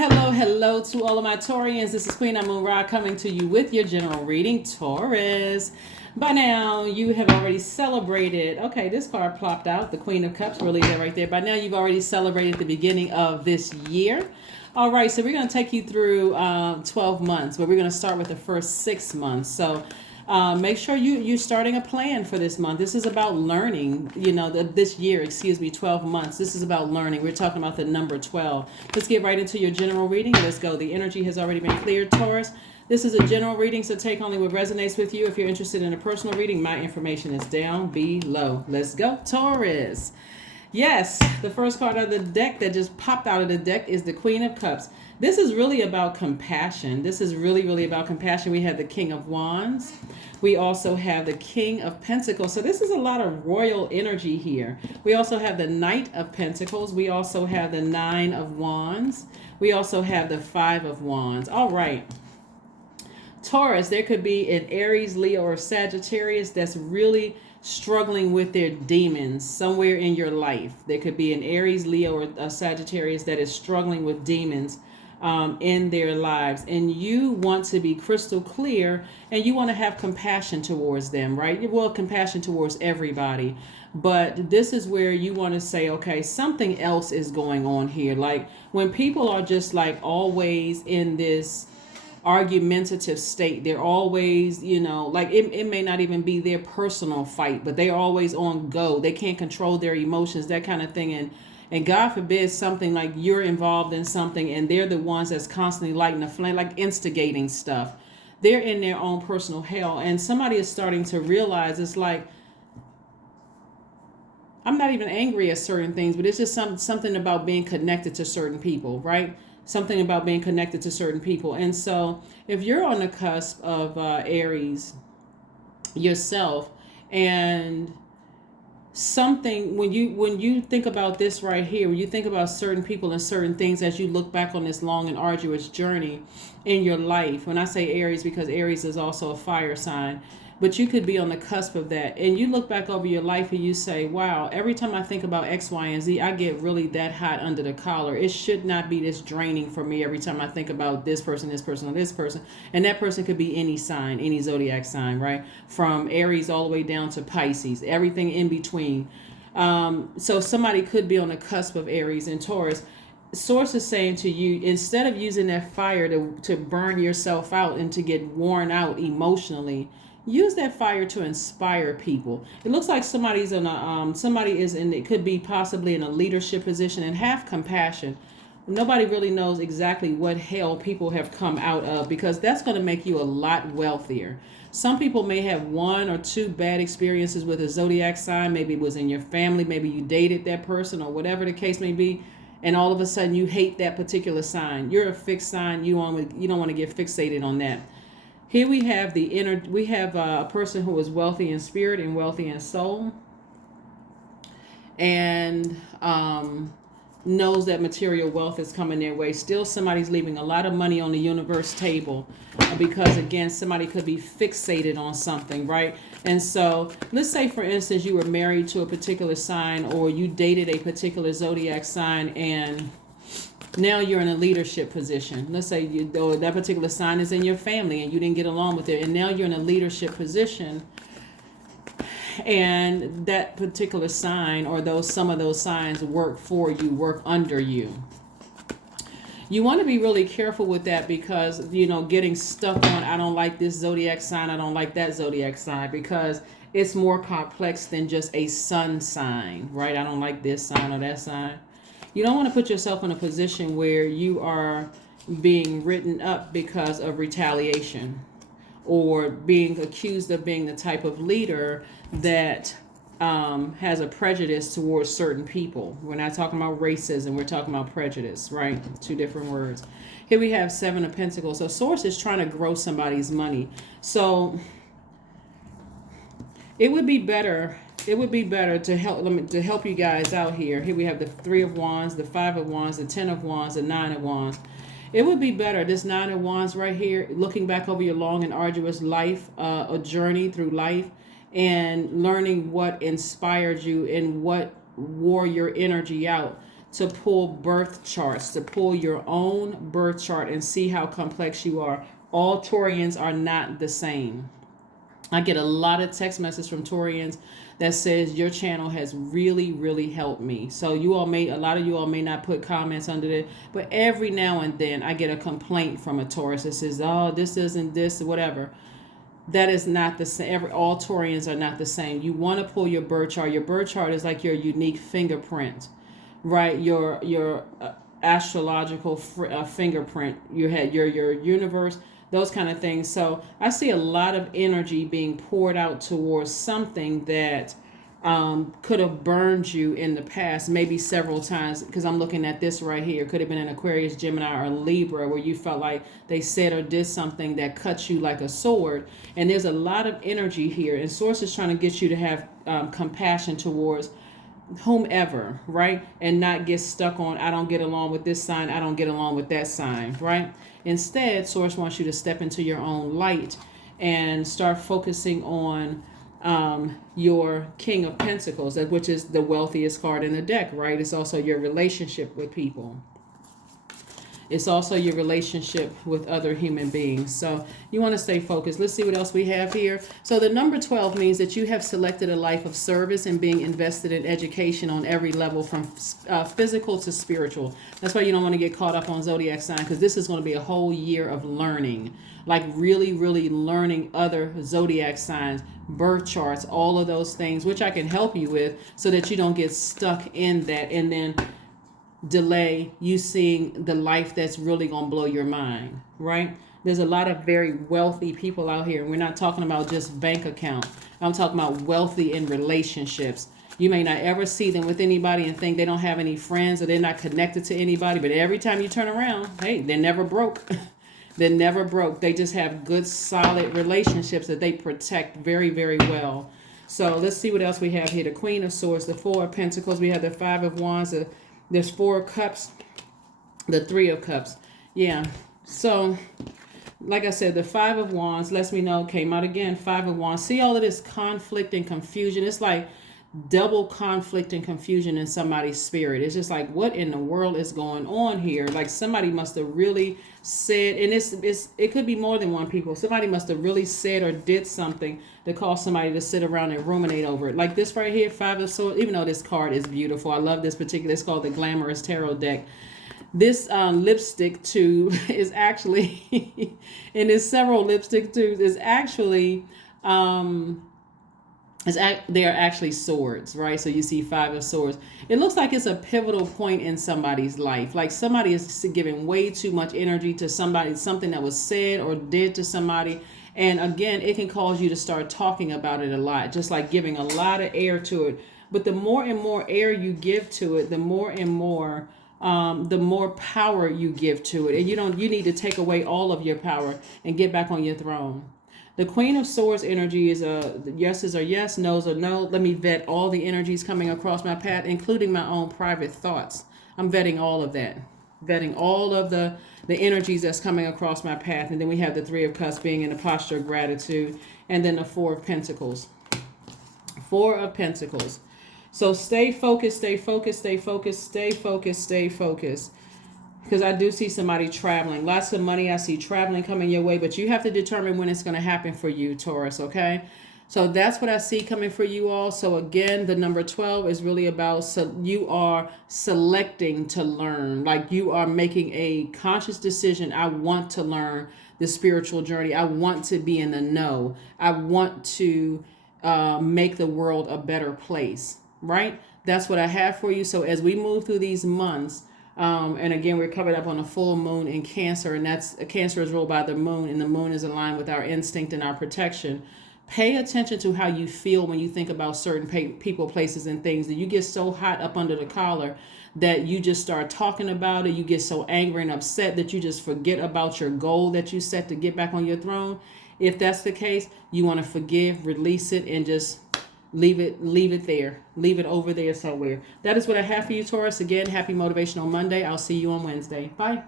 Hello to all of my Taurians. This is Queen Amun Ra coming to you with your general reading, Taurus. By now, you have already celebrated. Okay, this card plopped out, the Queen of Cups. We'll leave that right there. By now, you've already celebrated the beginning of this year. All right, so we're going to take you through 12 months, but we're going to start with the first 6 months. So make sure you're starting a plan for this month. This is about learning, this year, 12 months. This is about learning. We're talking about the number 12. Let's get right into your general reading. Let's go. The energy has already been cleared, Taurus. This is a general reading, so take only what resonates with you. If you're interested in a personal reading, my information is down below. Let's go, Taurus. Yes, the first card of the deck that just popped out of the deck is the Queen of Cups. This is really about compassion. This is really about compassion. We have the King of Wands. We also have the King of Pentacles. So this is a lot of royal energy here. We also have the Knight of Pentacles. We also have the Nine of Wands. We also have the Five of Wands. All right. Taurus, there could be an Aries, Leo, or Sagittarius that's really struggling with their demons somewhere in your life. There could be an Aries, Leo, or a Sagittarius that is struggling with demons in their lives, and you want to be crystal clear and you want to have compassion towards them, right? Well, compassion towards everybody, but this is where you want to say, okay, something else is going on here. Like when people are just like always in this argumentative state, they're always, like it may not even be their personal fight, but they're always on go. They can't control their emotions, that kind of thing. And God forbid something like you're involved in something and they're the ones that's constantly lighting the flame, like instigating stuff. They're in their own personal hell. And somebody is starting to realize it's like, I'm not even angry at certain things, but it's just something about being connected to certain people, right? Something about being connected to certain people. And so if you're on the cusp of Aries yourself, and something, when you think about this right here, when you think about certain people and certain things as you look back on this long and arduous journey in your life, when I say Aries, because Aries is also a fire sign, but you could be on the cusp of that, and you look back over your life and you say, wow, every time I think about X, Y, and Z, I get really that hot under the collar. It should not be this draining for me every time I think about this person, or this person. And that person could be any sign, any zodiac sign, right? From Aries all the way down to Pisces, everything in between. So somebody could be on the cusp of Aries and Taurus. Source is saying to you, instead of using that fire to burn yourself out and to get worn out emotionally, use that fire to inspire people. It looks like somebody is in, it could be possibly in a leadership position, and have compassion. Nobody really knows exactly what hell people have come out of, because that's going to make you a lot wealthier. Some people may have 1 or 2 bad experiences with a zodiac sign. Maybe it was in your family. Maybe you dated that person, or whatever the case may be. And all of a sudden you hate that particular sign. You're a fixed sign. You don't want to get fixated on that. Here we have a person who is wealthy in spirit and wealthy in soul, and knows that material wealth is coming their way. Still, somebody's leaving a lot of money on the universe table, because again, somebody could be fixated on something, right? And so let's say, for instance, you were married to a particular sign, or you dated a particular zodiac sign, and now you're in a leadership position. Let's say that particular sign is in your family and you didn't get along with it, and now you're in a leadership position, and that particular sign, or some of those signs, work for you, work under you. You want to be really careful with that, because getting stuck on, I don't like this zodiac sign, I don't like that zodiac sign, because it's more complex than just a sun sign, right? I don't like this sign or that sign. You don't want to put yourself in a position where you are being written up because of retaliation, or being accused of being the type of leader that has a prejudice towards certain people. We're not talking about racism, we're talking about prejudice, right? 2 different words. Here we have 7 of Pentacles. So Source is trying to grow somebody's money. So it would be better to help you guys out here. Here we have the 3 of Wands, the 5 of Wands, the 10 of Wands, the 9 of Wands. It would be better, this 9 of Wands right here, looking back over your long and arduous life, a journey through life, and learning what inspired you and what wore your energy out to pull birth charts, to pull your own birth chart and see how complex you are. All Taurians are not the same. I get a lot of text messages from Taurians that says your channel has really, really helped me. So a lot of you all may not put comments under it, but every now and then I get a complaint from a Taurus that says, oh, this isn't this, whatever. That is not the same. All Taurians are not the same. You want to pull your birth chart. Your birth chart is like your unique fingerprint, right? Your astrological fingerprint. You had your universe, those kind of things. So I see a lot of energy being poured out towards something that could have burned you in the past, maybe several times, because I'm looking at this right here. Could have been an Aquarius, Gemini, or Libra, where you felt like they said or did something that cut you like a sword. And there's a lot of energy here, and Source is trying to get you to have compassion towards whomever, right? And not get stuck on, I don't get along with this sign, I don't get along with that sign, right? Instead, Source wants you to step into your own light and start focusing on your King of Pentacles, which is the wealthiest card in the deck, right? It's also your relationship with people. It's also your relationship with other human beings. So you want to stay focused. Let's see what else we have here. So the number 12 means that you have selected a life of service and being invested in education on every level, from physical to spiritual. That's why you don't want to get caught up on zodiac sign, because this is going to be a whole year of learning, like really, really learning other zodiac signs, birth charts, all of those things, which I can help you with so that you don't get stuck in that and then delay you seeing the life that's really going to blow your mind, right? There's a lot of very wealthy people out here. We're not talking about just bank account. I'm talking about wealthy in relationships. You may not ever see them with anybody and think they don't have any friends or they're not connected to anybody, but every time you turn around, hey, they're never broke. They're never broke. They just have good, solid relationships that they protect very, very well. So let's see what else we have here. The Queen of Swords, the Four of Pentacles. We have the Five of Wands, there's Four of Cups, the Three of Cups. Yeah. So, like I said, the Five of Wands lets me know, came out again, Five of Wands. See all of this conflict and confusion. It's like double conflict and confusion in somebody's spirit. It's just like, what in the world is going on here? Like somebody must have really said, and it could be more than one people. Somebody must have really said or did something that caused somebody to sit around and ruminate over it. Like this right here, Five of Swords, even though this card is beautiful. I love this particular, it's called the Glamorous Tarot deck. This lipstick tube is actually, and there's several lipstick tubes, is actually, they are actually swords, right? So you see Five of Swords. It looks like it's a pivotal point in somebody's life. Like somebody is giving way too much energy to somebody, something that was said or did to somebody. And again, it can cause you to start talking about it a lot, just like giving a lot of air to it. But the more and more air you give to it, the more and more power you give to it. And you need to take away all of your power and get back on your throne. The Queen of Swords energy is yeses are yes, no's are no. Let me vet all the energies coming across my path, including my own private thoughts. I'm vetting all of that. Vetting all of the energies that's coming across my path. And then we have the Three of Cups being in a posture of gratitude. And then the Four of Pentacles. Four of Pentacles. So stay focused, stay focused, stay focused, stay focused, stay focused. Because I do see somebody traveling. Lots of money. I see traveling coming your way. But you have to determine when it's going to happen for you, Taurus, okay? So that's what I see coming for you all. So again, the number 12 is really about, so you are selecting to learn. Like you are making a conscious decision. I want to learn the spiritual journey. I want to be in the know. I want to make the world a better place, right? That's what I have for you. So as we move through these months, and again, we're coming up on a full moon in Cancer, and that's Cancer is ruled by the moon, and the moon is aligned with our instinct and our protection. Pay attention to how you feel when you think about certain people, places, and things. That you get so hot up under the collar that you just start talking about it. You get so angry and upset that you just forget about your goal that you set to get back on your throne. If that's the case, you want to forgive, release it, and just leave it there. Leave it over there somewhere. That is what I have for you, Taurus. Again, happy Motivational Monday. I'll see you on Wednesday. Bye.